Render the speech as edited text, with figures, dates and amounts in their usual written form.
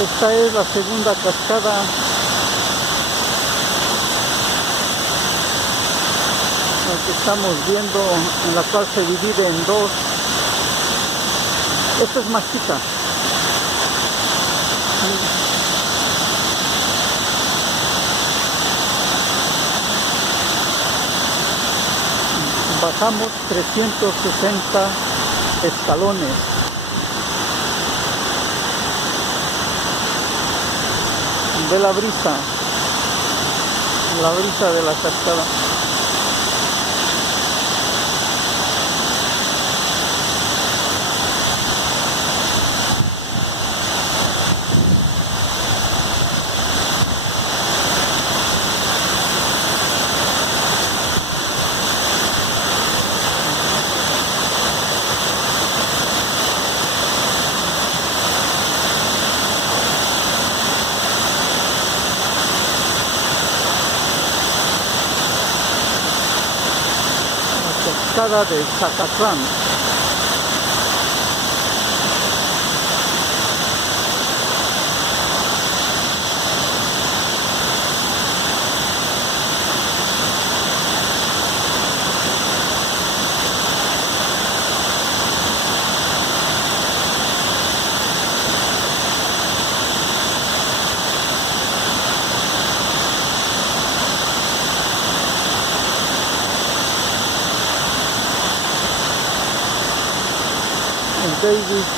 Esta es la segunda cascada la que estamos viendo, en la cual se divide en dos. Esta es más chica. Bajamos 360 escalones. Ve la brisa de la cascada. Cascada de Zacatlán. David